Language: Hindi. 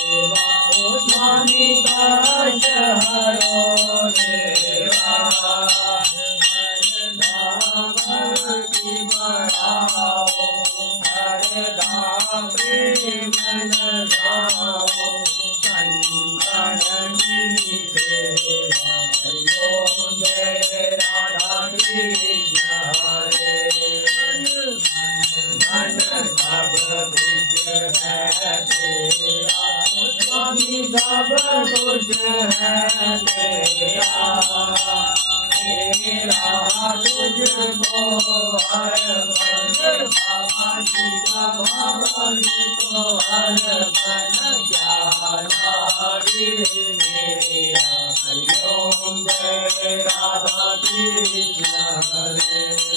स्वामी कष्ट हरो देवा भक्ति बढ़ाओ हरदा प्रेम लगाओ संतन की सेवा ओम जय राधा कृष्ण हरे मन सब कुछ है तेरा स्वामी सब कुछ है तेरा तेरा तुझको अर्पण बाबा जी का बाबा जी को अर्पण ज्ञानादि मेरा हरि ओम जय राधा कृष्ण हरे